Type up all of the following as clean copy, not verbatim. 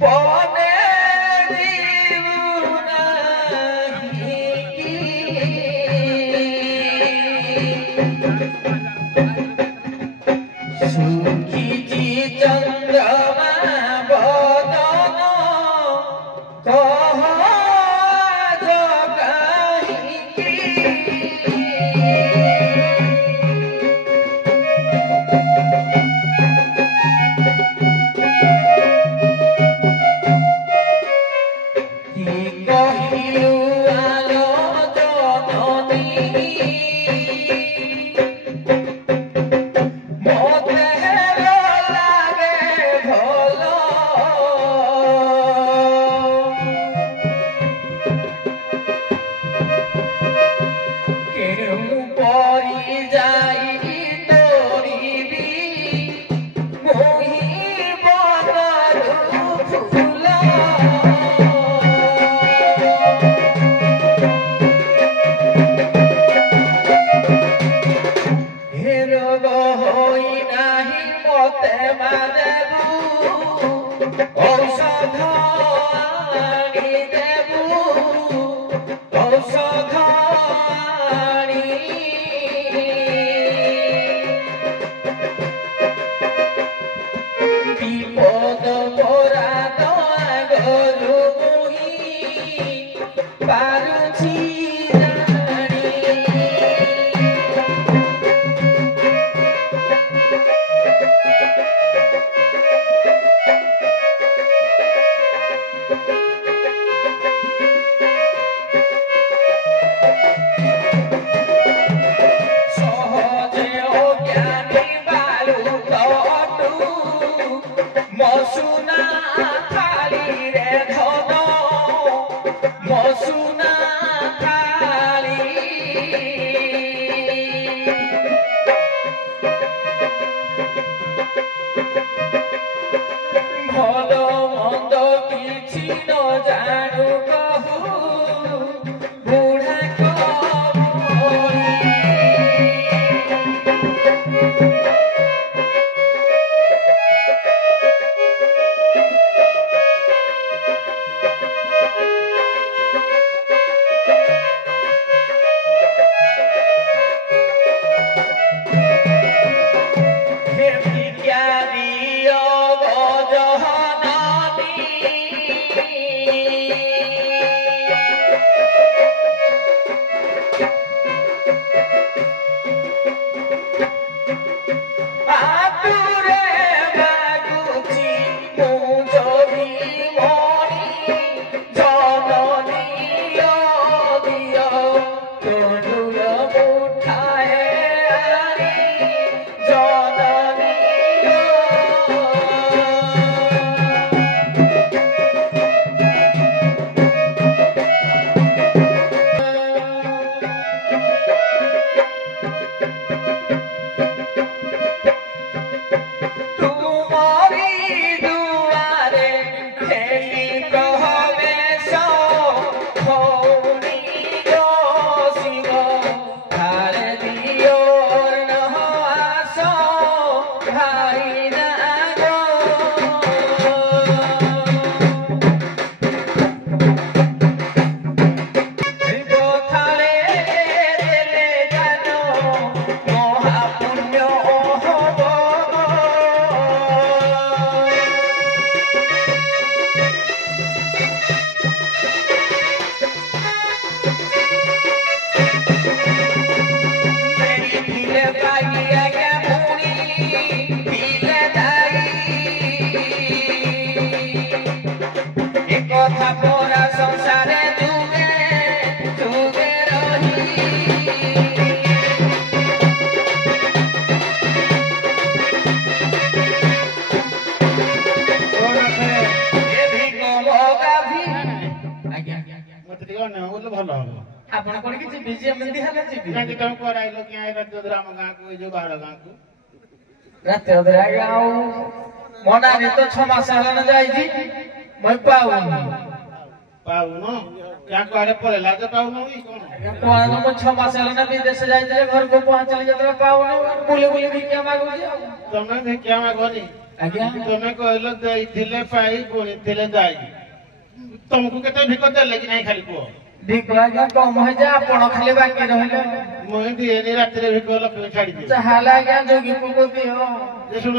बने जीवना सुखी जी चंद्रमा बदन कह रात मना तो 6 मास जाई मैं पाऊनी पाऊनो क्या करे पड़ेला तो पाऊनो ई कोन पाऊनो मैं 6 मास ना विदेश जाई घर को पहुंचले जतरा पाऊनो बुले बुले भी क्या मागो तुमने भी क्या मागोनी ଆଜ୍ଞା ତମେ କହିଲ ଦେଇଥିଲେ ପାଇ ବୁଣିଥିଲେ ଯାଇ ତମକୁ କେତେ ଭିକ ଦେଲେ କି ନାହିଁ ଖାଲି କୁହ ଭିକ ଆଜ୍ଞା କମ ହେଇଯା ଆପଣ ଖାଲି ବାକି ରହିଲେ ମୁଁ ଦିଏନି ରାତିରେ ଭିକ ଲକ୍ଷ୍ମୀ ଛାଡ଼ିଦିଏ ଯାହାହେଲେ ଆଜ୍ଞା ଯୋଗୀ ପୁକୁ ଦିଅ ଯେ ଶୁଣ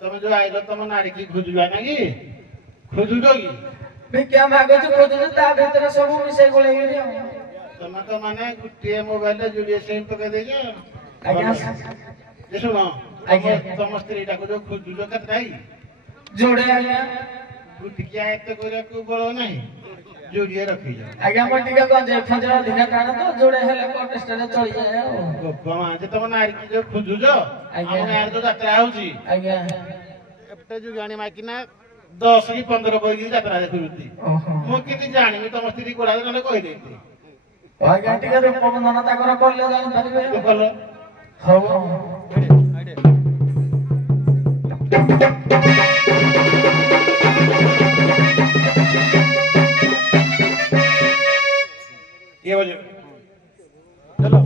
ତମେ ଯୋଉ ଆଇଲ ତମ ନାରୀକି ଖୋଜୁବା ନା କି ଖୋଜୁଛ କି ଭିକ୍ଷା ମାଗୁଛୁ ଖୋଜୁଛୁ ତା ଭିତରେ ସବୁ ମିଶେଇ ଗୋଳେଇକି ଦିଅ ତମେ ତ ମାନେ ଗୋଟିଏ ମୋବାଇଲରେ ଯୋଡ଼ିଏ ସିମ୍ ପକେଇ ଦେଇଛ ଆଜ୍ଞା ଯେ ଶୁଣ ଆଜ୍ଞା। ତମ ସ୍ତ୍ରୀଟାକୁ ଯୋଉ ଖୋଜୁଛ କେତେଟା ଯୋଡେ ଆଜ୍ଞା ଗୋଟିକିଆ ଏତେ କରିବାକୁ ବଳ ନାହିଁ ଯୋଡ଼ିଏ ରଖିଛ ଆଜ୍ଞା ମୁଁ ଟିକେ ଗଞ୍ଜେଇ ଫଞ୍ଜେଇ ଅଧିକା ଟାଣ ତ ଯୋଡେ ହେଲେ କଣ୍ଟେଷ୍ଟରେ ଚଳିଯାଏ ଆଉ ଯେ ତମ ନାରୀକି ଯୋଉ ଖୋଜୁଛ ଆମ ଗାଁରେ ଯୋଉ ଯାତ୍ରା ହଉଛି ଆଜ୍ଞା ଏପଟେ ଯୋଉ ଜାଣି ମାଇକିନା 10 କି 15 ବହିକି ଯାତ୍ରା ଦେଖୁଛନ୍ତି ଓହୋ ମୁଁ କିଛି ଜାଣିନି ତମ ସ୍ତ୍ରୀ କୋଡାରେ ନହେଲେ କହିଦେଇଛି ଆଜ୍ଞା ଟିକେ ରୂପ ବନ୍ଧନ ତାଙ୍କର କଲେ ଜାଣିପାରିବେ ଭଲ ହଉ ये बोलिए चलो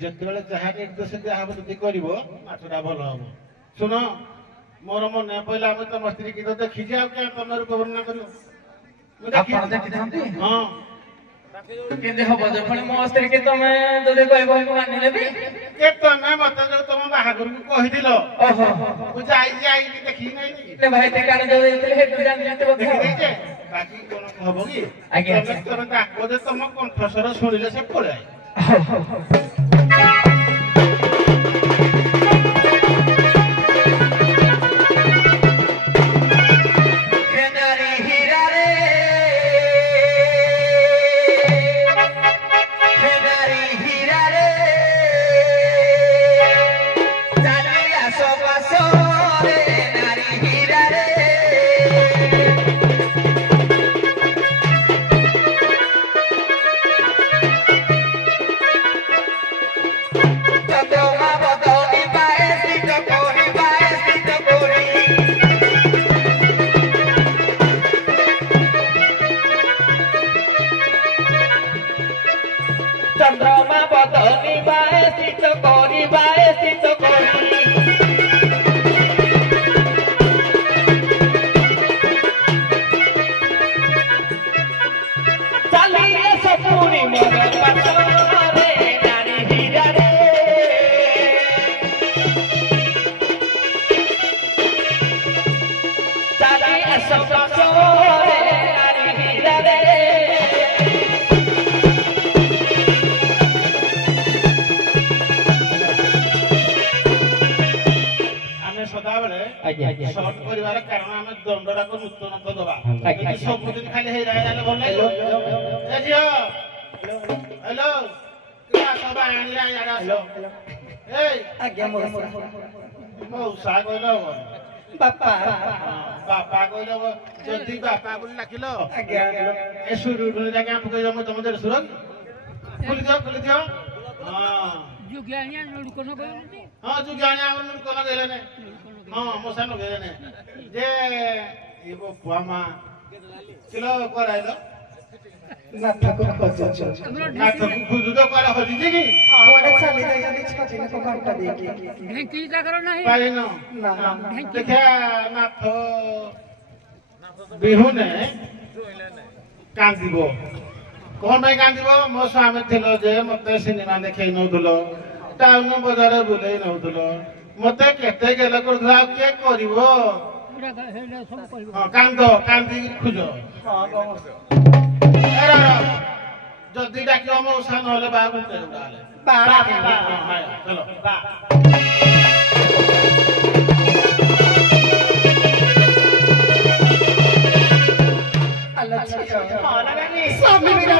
ଯେତେବେଳେ ଯାହା ନିର୍ଦ୍ଦେଶ ଦିଆହବ ଯଦି କରିବ ମାଛଟା ଭଲ ହବ ଶୁଣ ମୋର ମନେ ପଇଲା ଆମେ ତମ ସ୍ତ୍ରୀ କି ତ ଦେଖିଛି ଆଉ କିଏ ତମେ ରୂପ ବର୍ଣ୍ଣନା କରିବ ଆପଣ ଦେଖିଛନ୍ତି ହଁ କେମିତି ହବ ଯେ ପୁଣି ମୋ ସ୍ତ୍ରୀ କି ତମେ ଯଦି କହିବ ମୁଁ ମାନି ନେବି ଏ ତମେ ମତେ ଯୋଉ ତମ ବାହାଘରକୁ କହିଥିଲ ଓହୋ ମୁଁ ଯାଇକି ଦେଖିକି ନାହିଁ ଭାଇ ଟିକାଣ ଯୋଉ ଦେଇଥିଲେ ହେଠୁ ଜାଣିଥିବ ଦେଖିଦେଇଛେ ବାକି କଣ ହବ କି ଆଜ୍ଞା ତମେ ଡାକ ଯେ ତମ କଣ୍ଠସ୍ୱର ଶୁଣିଲେ ସେ ପଳାଏ चंद्रमा बदनी बाए सित कोरी चलिए सपूरी मोर पासरे नारी हीरा रे चलिए सपूरी नारी हीरा रे ସଦାବେଳେ ସର୍ଟ କରିବାର କାରଣ ଆମେ ଦଣ୍ଡଟାକୁ ନୂତନ ଦବା ସବୁଦିନ ଖାଲି ହେଇ ରହିଲେ ଭଲ ଲାଗିବ ଏ ଝିଅ ହ୍ୟାଲୋ ସବୁ ଆଣିଲା ଇଆଡେ ଆସ ଏଇ ଆଜ୍ଞା ମଉସା କହିଲ ହବ ବାପା କହିଲ ଯଦି ବାପା ବୋଲି ଡାକିଲ ଏ ସୁରୁ ଯାକେ ଆମେ କହିଲ ମୁଁ ତମ ଦେଢ଼ ସୁର ଖୋଲିଦିଅ ହଁ ଯୁଗାଣିଆ ଆମର ନୁଡକନ କହିଲେ ହଁ ମୋ ସାନ ଗେନେ ଯେ ଏ ବୋ ପୁଆମା କିଲୋ କରାଇଲ ନାଥକୁ ଖୋଜୁଛୁ ନାଥକୁ ଖୋଜୁଛ କୁଆଡେ ହଜିଛି କି କୁଆଡେ ଚାଲି ଯାଇଛନ୍ତି ଛଚିନକୁ ଘଣ୍ଟା ଦେଇକି ଢେଙ୍କି ଜାଗର ନାହିଁ ପାଇନ ନା ଦେଖିଆ ନାଥ ବିହୁନେ କାନ୍ଦିବ କଣ ପାଇଁ କାନ୍ଦିବ ମୋ ସ୍ୱାମୀ ଥିଲ ଯେ ମତେ ସିନେମା ଦେଖେଇ ନଉଥିଲ ଟାଉନ ବଜାର ବୁଲେଇ ନଉଥିଲ ମତେ କେତେ ଗେଲ କରୁଥିଲ ଆଉ କିଏ କରିବ ହଁ କାନ୍ଦ କାନ୍ଦିକି ଖୋଜ ଯଦି ଡାକିବ ମୋ ଓଷା ନହେଲେ ବାହା ଗୁଟେ ହେଲେ ଚାଲ स्वामी मेरा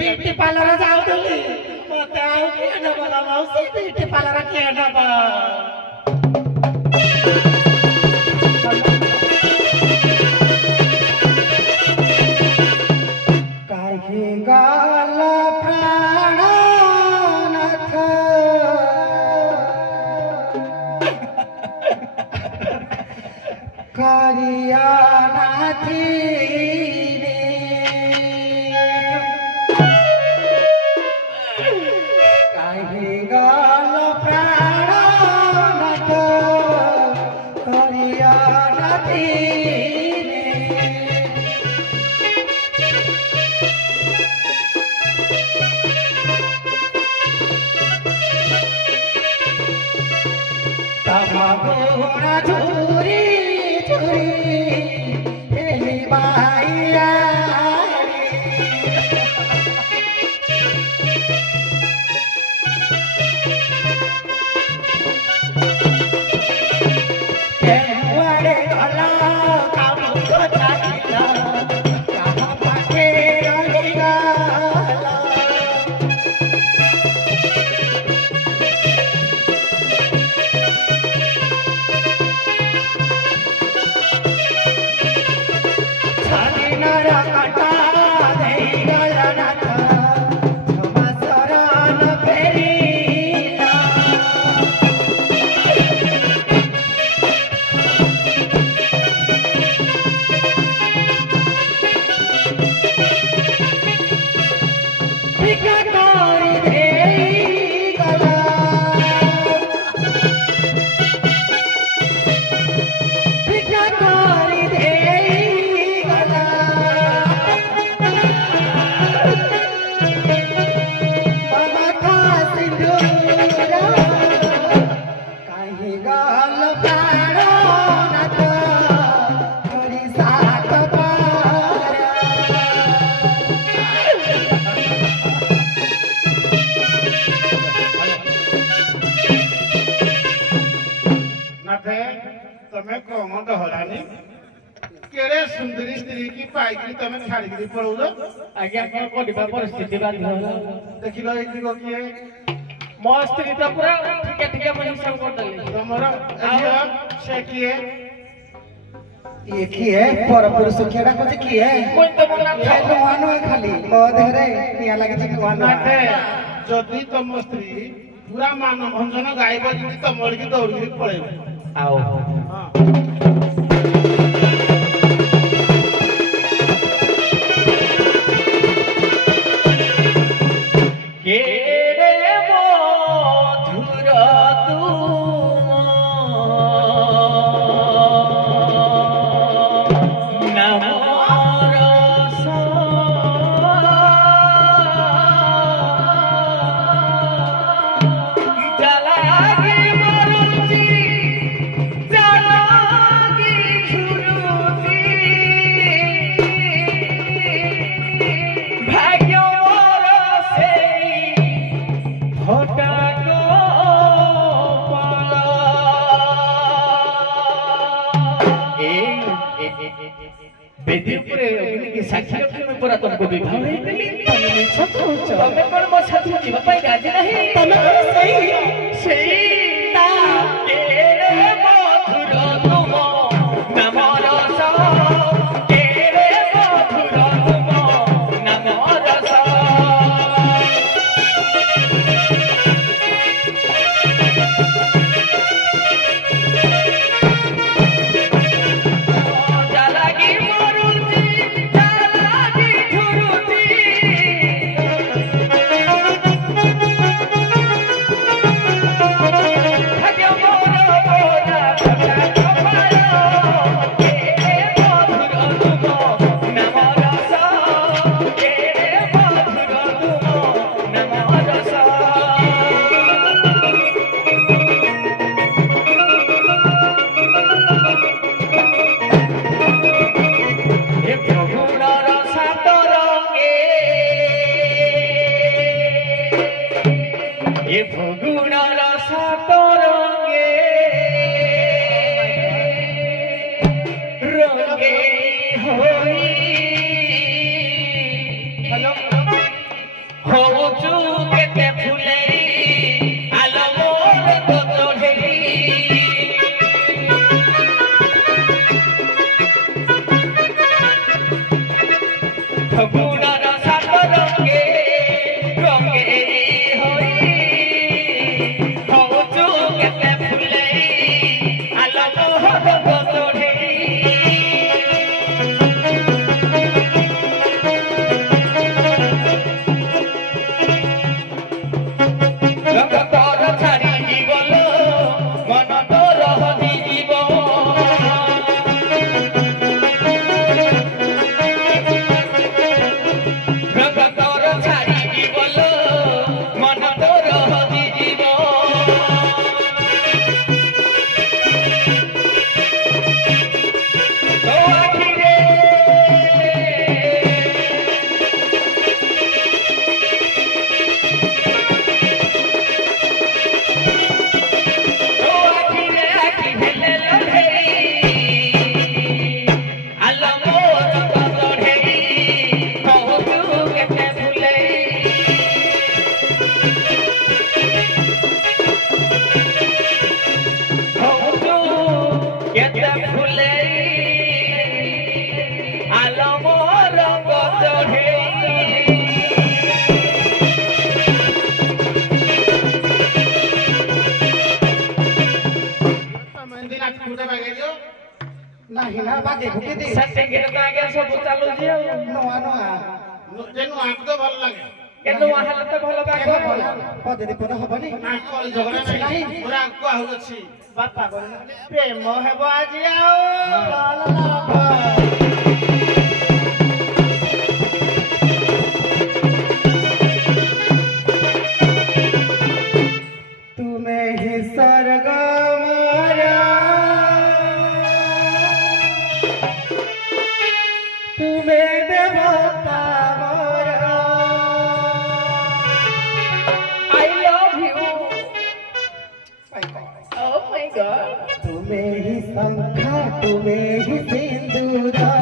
ब्यूटी पार्लर जाऊली मत ब्यूटी पार्लर किए नबा सुंदरी स्त्री की पाइकी तमे छाड़ी पड़ौलो आज्ञा कोन कोडिबा परिस्थिति बाधी होला देखिलो एकी को किए मो स्त्री तो पूरा ठीक मन हिसाब कर दली तमरा एजिया से किए ये की है पर पुरुष खेड़ा को की है कोई तो मना ये नुआनो खाली मधेरे निया लागे जे नुआनो जदि तुम स्त्री पूरा मान भंजन गायब जदि तुम लड़की दौड़ी पळेबे आओ हां केरे मधुर तुम नमर जलागी मरुची जलागी झुरुची भाग्य मोर सेई भोटा गोपाल बेदी उपरे अग्नि की साक्षी रखी मैं पूरा तुमको विवाह नहीं दिली तमे कोन मो साथी जीवा पाई राजी नहीं तमे कोन सही ता केरे मधुर तुम नमर सा केरे मधुर तुम नमर सा जलागी मरुची जलागी झुरुची भाग्य मोर मोरा भटा कपाल केरे मधुर तुम नमर सा केरे मधुर तुम नमर सा ए फगुणर सात रंगे ए फगुणर सात रंगे रंगे होई हेलो होचु केते फुलेरी आलो मोर गोतोढेरी फगुणर सात रंगे रंगे होई होचु केते फुलेरी आलो मोर गोतोढेरी रंग तोर छाड़ी जीवल मन तोर हदी जीव रंग तोर छाड़ी जीवल मन तोर हदी जीव तो आखिरे तो आखिरे आखि हेले लढेई आलो मोर गोतोढेई होचु केते फुलेई होचु केते फुलेई आलो मोर गोतोढेई मेहंदी नाच कुडे बागे जो नाही ना बागे भुके दे सत्य गिरता आगे सब चालू जियो नुआनो जेनु आंख तो भल लागे केनु हाल तो भलो बागो पदे पद हबनी आंख वाली झगड़ा नहीं पूरा आंख को आहु अछि बापा बोल प्रेम हेबो आजि आओ तुम्हें ही स्वर्ग मारा तुम्हें देवता मारा I love you oh my God तुम्हें ही शंखा तुम्हें ही सिंदूरा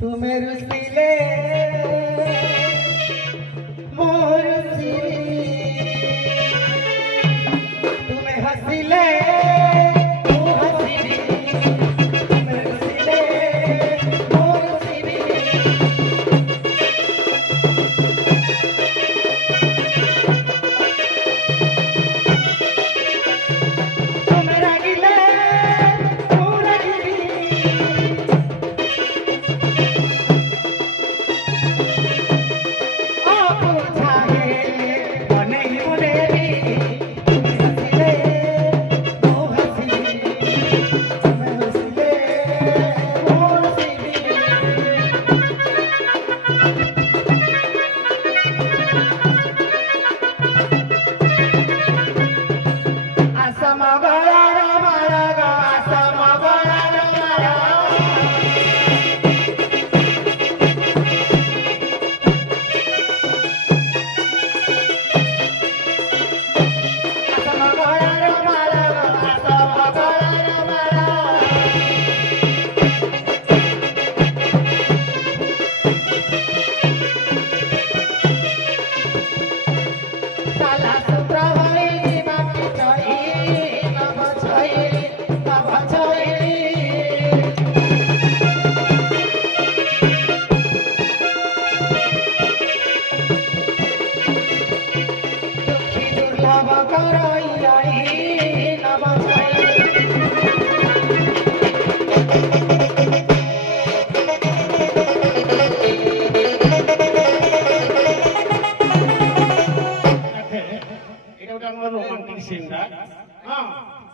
तुम्हें रुसिले मोर तुम्हें हंसिले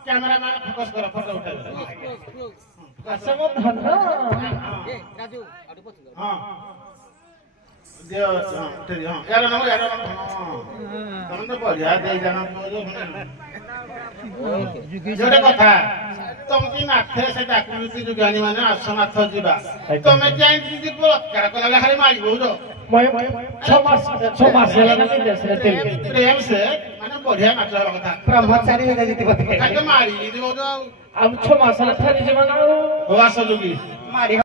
कैमरामैन फोकस करो फोटो उठाओ कसम धन राजू हां दे तेरी हां यार तुम तो बढ़िया दे जाना जोरे कथा तुम की नाथे से डाकुती जो ज्ञानी माने आसनाथ जीवा तुम जाई दीदी बलात्कार कला खाली मारी बोलो छह मास लगा नहीं दे से प्रेम से माने बढ़िया नाच वाला कथा ब्रह्मचारी हो जाती बते काटे मारी दीदी बोलो अब 6 मास था जीवन हो आसो जोगी मारी